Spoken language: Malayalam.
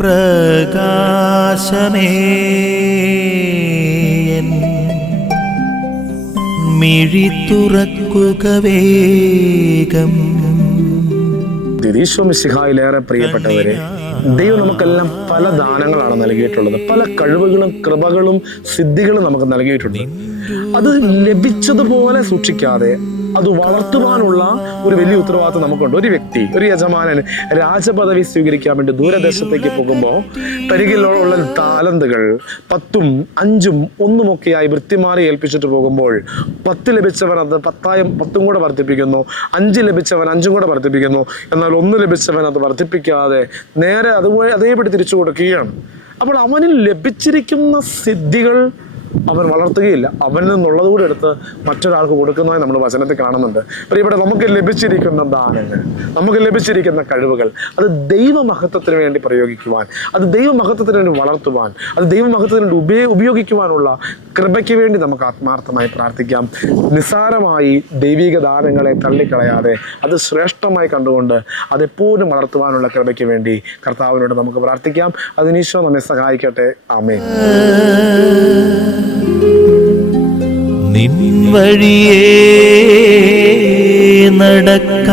പ്രകാശമേ മിഴി തുറക്കുക വേഗം. ഈശോ മിശിഹായിലേറെ പ്രിയപ്പെട്ടവരെ, ദൈവം നമുക്കെല്ലാം പല ദാനങ്ങളാണ് നൽകിയിട്ടുള്ളത്. പല കഴിവുകളും കൃപകളും സിദ്ധികളും നമുക്ക് നൽകിയിട്ടുണ്ട്. അത് ലഭിച്ചതുപോലെ സൂക്ഷിക്കാതെ അത് വളർത്തുവാനുള്ള ഒരു വലിയ ഉത്തരവാദിത്വം നമുക്കുണ്ട്. ഒരു വ്യക്തി, ഒരു യജമാനൻ രാജപദവി സ്വീകരിക്കാൻ വേണ്ടി ദൂരദേശത്തേക്ക് പോകുമ്പോൾ തരികിലുള്ള താലന്തുകൾ 10ഉം 5ഉം 1ഉമൊക്കെയായി വൃത്തിമാറി ഏൽപ്പിച്ചിട്ട് പോകുമ്പോൾ 10 ലഭിച്ചവൻ അത് 10ഉം കൂടെ വർദ്ധിപ്പിക്കുന്നു, 5 ലഭിച്ചവൻ 5ഉം കൂടെ വർദ്ധിപ്പിക്കുന്നു. എന്നാൽ 1 ലഭിച്ചവൻ അത് വർദ്ധിപ്പിക്കാതെ നേരെ അതുപോലെ അതേപടി തിരിച്ചു കൊടുക്കുകയാണ്. അപ്പോൾ അവനിൽ ലഭിച്ചിരിക്കുന്ന സിദ്ധികൾ അവൻ വളർത്തുകയില്ല, അവനിൽ നിന്നുള്ളത് കൂടെ എടുത്ത് മറ്റൊരാൾക്ക് കൊടുക്കുന്നതായി നമ്മൾ വചനത്തിൽ കാണുന്നുണ്ട്. ഇവിടെ നമുക്ക് ലഭിച്ചിരിക്കുന്ന ദാനങ്ങൾ, നമുക്ക് ലഭിച്ചിരിക്കുന്ന കഴിവുകൾ, അത് ദൈവമഹത്വത്തിന് വേണ്ടി പ്രയോഗിക്കുവാൻ, അത് ദൈവമഹത്വത്തിന് വേണ്ടി വളർത്തുവാൻ, അത് ദൈവമഹത്വത്തിന് വേണ്ടി ഉപയോഗിക്കുവാനുള്ള കൃപയ്ക്ക് വേണ്ടി നമുക്ക് ആത്മാർത്ഥമായി പ്രാർത്ഥിക്കാം. നിസ്സാരമായി ദൈവിക ദാനങ്ങളെ തള്ളിക്കളയാതെ അത് ശ്രേഷ്ഠമായി കണ്ടുകൊണ്ട് അതെപ്പോഴും വളർത്തുവാനുള്ള കൃപയ്ക്ക് വേണ്ടി കർത്താവിനോട് നമുക്ക് പ്രാർത്ഥിക്കാം. അതിന് ഈശോ നമ്മെ സഹായിക്കട്ടെ. ആമേൻ. നിൻ വഴിയേ നടക്ക